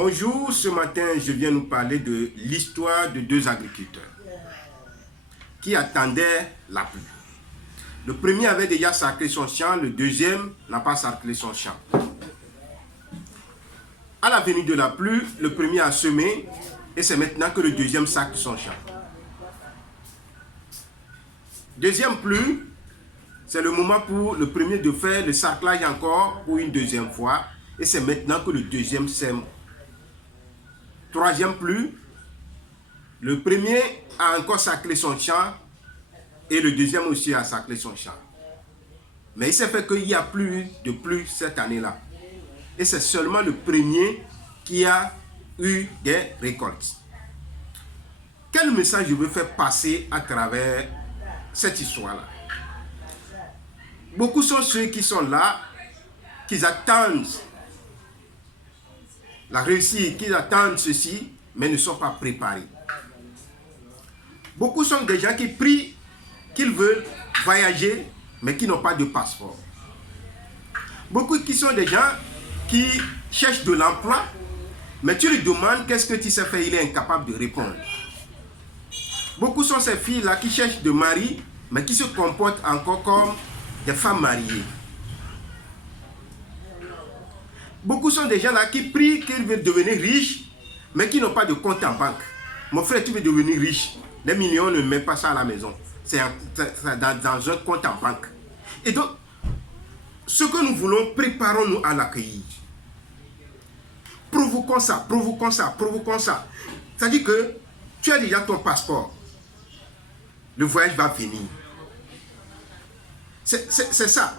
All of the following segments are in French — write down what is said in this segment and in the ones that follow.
Bonjour, ce matin je viens nous parler de l'histoire de deux agriculteurs qui attendaient la pluie. Le premier avait déjà sarclé son champ, le deuxième n'a pas sarclé son champ. À la venue de la pluie, le premier a semé et c'est maintenant que le deuxième sarcle son champ. Deuxième pluie, c'est le moment pour le premier de faire le sarclage encore pour une deuxième fois et c'est maintenant que le deuxième sème. Troisième pluie, le premier a encore sarclé son champ et le deuxième aussi a sarclé son champ. Mais il s'est fait qu'il n'y a plus de pluie cette année-là. Et c'est seulement le premier qui a eu des récoltes. Quel message je veux faire passer à travers cette histoire-là? Beaucoup sont ceux qui sont là, qui attendent la réussite, qui attendent ceci, mais ne sont pas préparés. Beaucoup sont des gens qui prient qu'ils veulent voyager, mais qui n'ont pas de passeport. Beaucoup qui sont des gens qui cherchent de l'emploi, mais tu lui demandes qu'est-ce que tu sais faire, il est incapable de répondre. Beaucoup sont ces filles-là qui cherchent de mari, mais qui se comportent encore comme des femmes mariées. Beaucoup sont des gens là qui prient qu'ils veulent devenir riches, mais qui n'ont pas de compte en banque. Mon frère, tu veux devenir riche, les millions ne mettent pas ça à la maison. C'est dans un compte en banque. Et donc, ce que nous voulons, préparons-nous à l'accueillir. Provoquons ça, provoquons ça, provoquons ça. C'est-à-dire que tu as déjà ton passeport. Le voyage va venir. C'est ça.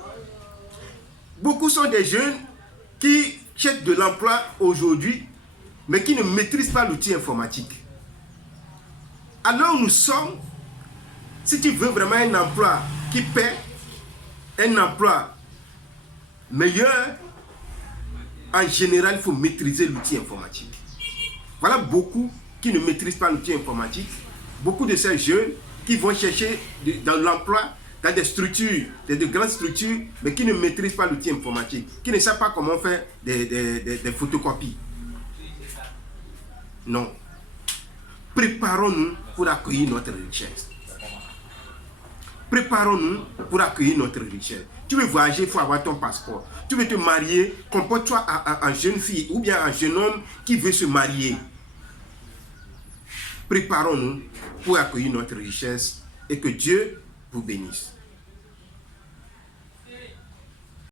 Beaucoup sont des jeunes qui cherchent de l'emploi aujourd'hui, mais qui ne maîtrisent pas l'outil informatique. Alors nous sommes, si tu veux vraiment un emploi qui paie, un emploi meilleur, en général, il faut maîtriser l'outil informatique. Voilà beaucoup qui ne maîtrisent pas l'outil informatique. Beaucoup de ces jeunes qui vont chercher dans l'emploi, dans des structures, de grandes structures, mais qui ne maîtrisent pas l'outil informatique, qui ne savent pas comment faire des photocopies. Non. Préparons-nous pour accueillir notre richesse. Préparons-nous pour accueillir notre richesse. Tu veux voyager, il faut avoir ton passeport. Tu veux te marier, comporte-toi en jeune fille ou bien en jeune homme qui veut se marier. Préparons-nous pour accueillir notre richesse et que Dieu vous bénisse.